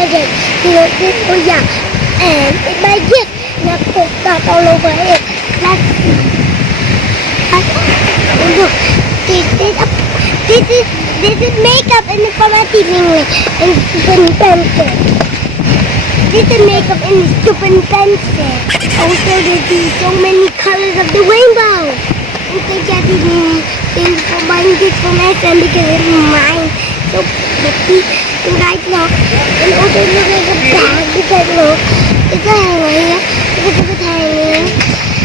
again. You know, this, oh yeah. And it might get that all over it. Let's see. Oh, look. This is makeup in the formatting and super pencil. This is makeup in the super pencil. Also, there's so many colors of the rainbow. You can get it in for buying this for my friend because it's mine. So pretty. And guys, look. And also look at the bag because look. It's a hanger here. It's a good hanger.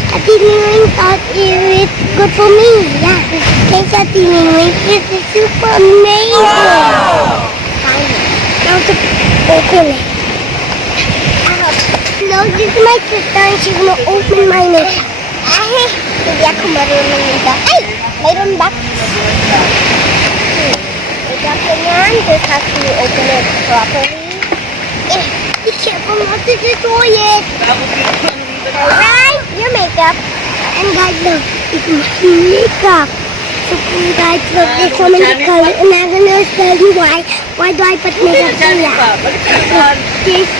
A Tinling thought it was good for me. Yeah. Thanks a Tinling. This is super amazing. Wow. Now to open it. Look, this is my sister and she's gonna open mine. Hindi ako marunong nito. Ay! Mayroon ba? Ito ako yan. Just have to open it properly. Be careful not to destroy it. Alright, your makeup. And guys, look. It's my makeup. So guys, look, there's so many colors. And I'm gonna tell you why. Why do I put makeup in that? This.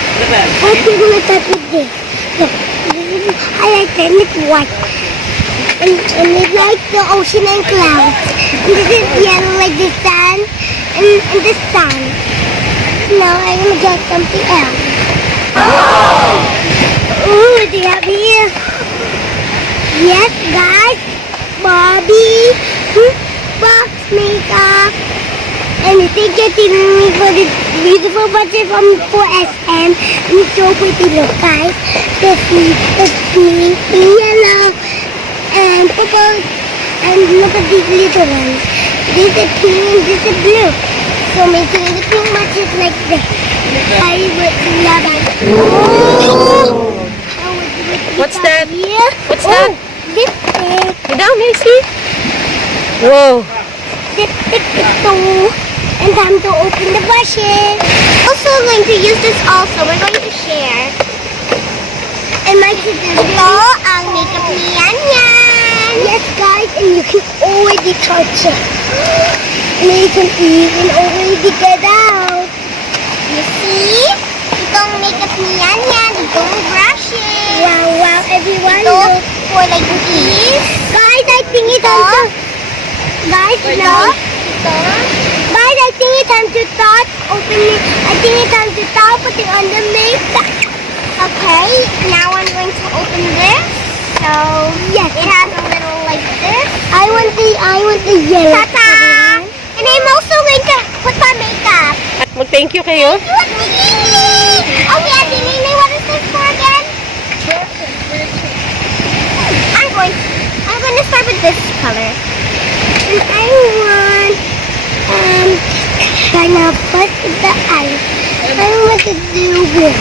First, we're gonna start with this. Look. I like it. It's white. And it's like the ocean and clouds. And this is yellow like the sun and the sun. Now I'm gonna get something else. Oh, what do you have here? Yes, guys. Bobby box makeup. And thank you to me for this beautiful budget from 4SM. And it's so pretty, look, guys. The pink, yellow, and purple, and look at these little ones. This is pink and this is blue. So making the pink matches like this. I would love it. Oh! What's that? Here? What's that? This is Get down, Macy. Whoa. and time to open the brushes. Also going to use this also. We're going to share. And my sister ito ang makeup ni Yan Yan. Yes guys, and you can already touch it. And you can even already get out. You see? Itong makeup ni Yan Yan. Itong brushes. Wow, wow, everyone. Ito for like these. Guys, I think it's time to... Guys, no? Guys, I think it's time to start opening. I think it's time to start putting on the makeup. Okay, now I'm going to open this. So yes, it has a little like this. I want the yellow. Ta-ta! And I'm also going to put my makeup. Mag-thank you kayo. You want me? Oh yeah, Dinini, what is this for again? I'm going to start with this color. And I want kind of put the eyes. I don't want to do this.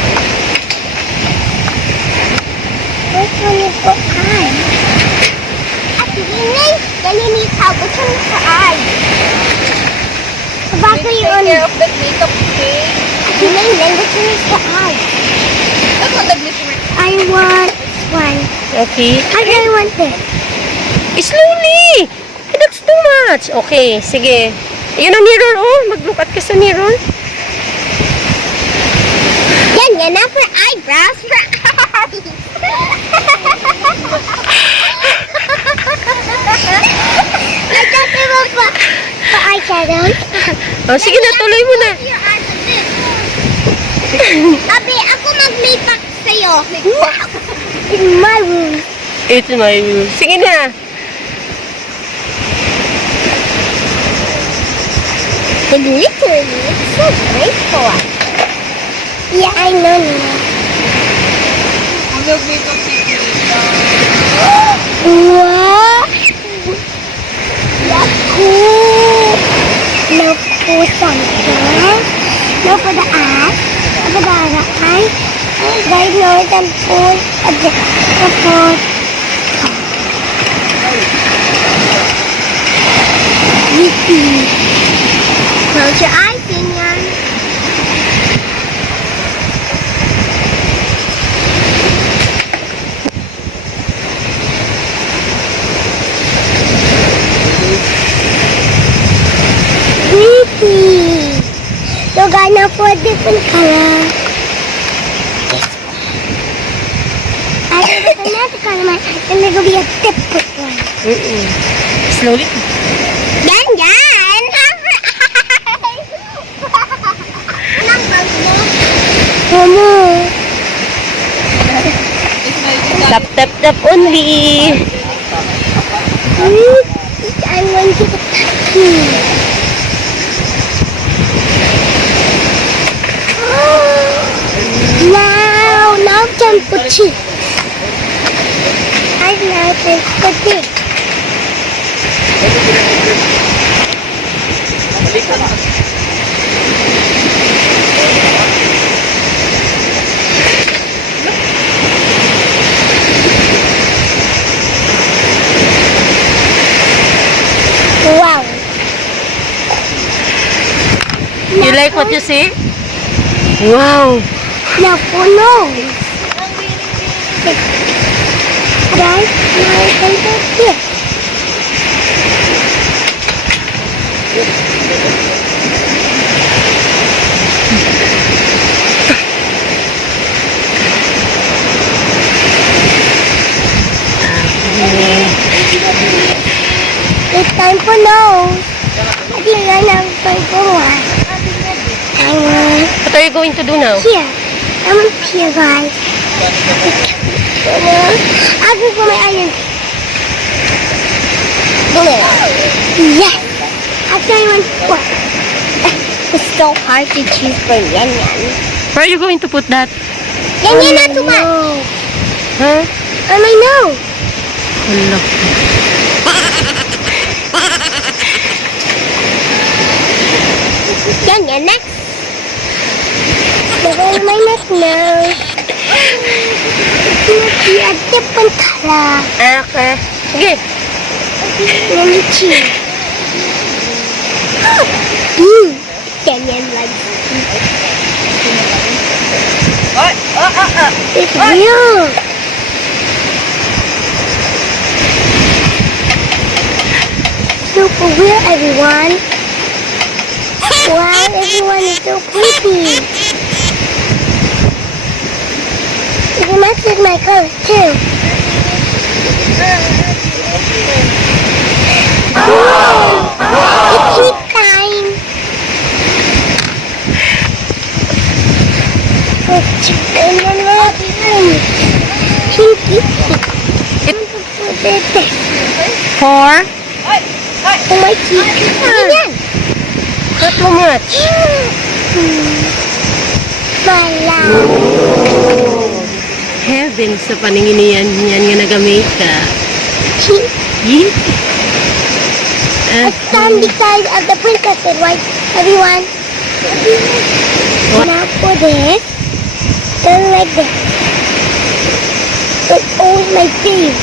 Which one is for eyes? At the beginning, then you need help. Which one is for eyes? Bago yun. Take care of the makeup, okay? At the beginning, then which one is for eyes? That's what the glitter. I want this one. Okay. I want this. Slowly! That's too much. Okay, sige. Yun ang mirror, oh. Mag-look at ka sa mirror. Yan na for eyebrows, for eyes. I thought they were for eyeshadows. Oh, sige na, tuloy mo na. Your eyes are this. Abi, ako mag-makeup sa'yo. In my room. It's my room. Sige na. The glitter looks so great for us. Yeah, I know now. Ang makeup Wow! Naku! Naku, something. No for the eyes. No for the other eye. Guys, no, it's a full. A full. Close your eyes, Pinyan. Pretty. So, guys, now for a different color. I have another color, and it'll be a different one. Slowly. Yan, yan! Mama. Tap, tap, tap only. I'm going to the tattoo. Now time for cheese. I like this for this. Wow. You like what you see? Wow. Now for nose. Guys, now I can do this. It's time for nose. Okay, right now it's time for one. What are you going to do now? Here. I'm up here, guys. I'll go for my iron. Yes. Actually, I want four. It's so hard to choose for Yan Yan. Where are you going to put that? Yan Yan, not too much. Huh? On my nose. Hello. Yan Yan, next. Bye-bye, my next nose. It's gonna be a different color. Okay. Sige. Let me choose. Yan Yan likes it. It's real. Super real, everyone. Wow, everyone is so creepy. It matches my colors too. It's heat time. And then what? Pinky. Four. Oh my cheek. Ganyan. Not too much. Malaw. Heaven sa paningin niyan nga nagamit ka. Cheek. Yeet. I stand beside of the princess, right, everyone? What? Now for this, turn like this. It's all my face.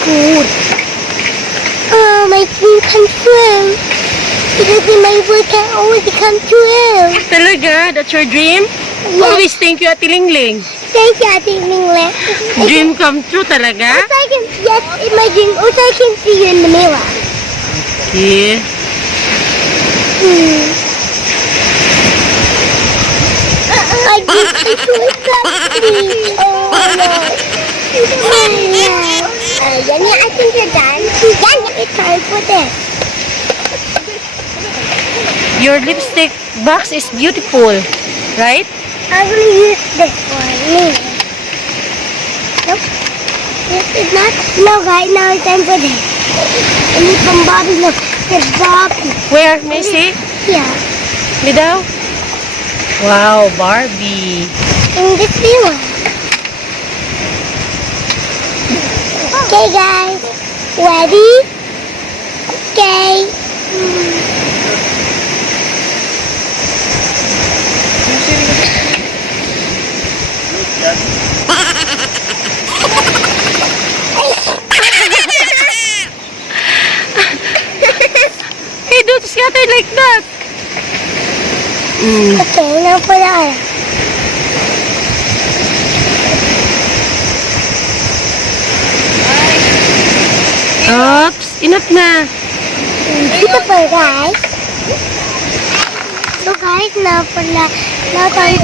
Good. Oh, my dream come true. Because my word can always come true. Talaga? That's your dream? Yes. Always thank you, Ate Lingling. Thank you, Ate Minglet. Dream come true talaga? Also, I can, yes, in my dream. Also, I can see you in the mirror. Yeah. I just so exactly. Oh no. Yan, I think you're done. Yan, it's time for this. Your lipstick box is beautiful, right? I'm gonna use this one. Maybe. Nope. This is not. No, guys, now it's time for this. I need some Bobby. Look, there's Bobby. Where? May I see? Here. Lidaw? Wow, Barbie. And this new one. Okay, guys. Ready? Okay. Hey, don't scatter like that. Okay, now for the other. Oops, enough na. Beautiful, guys. Kahit na pala, na tayo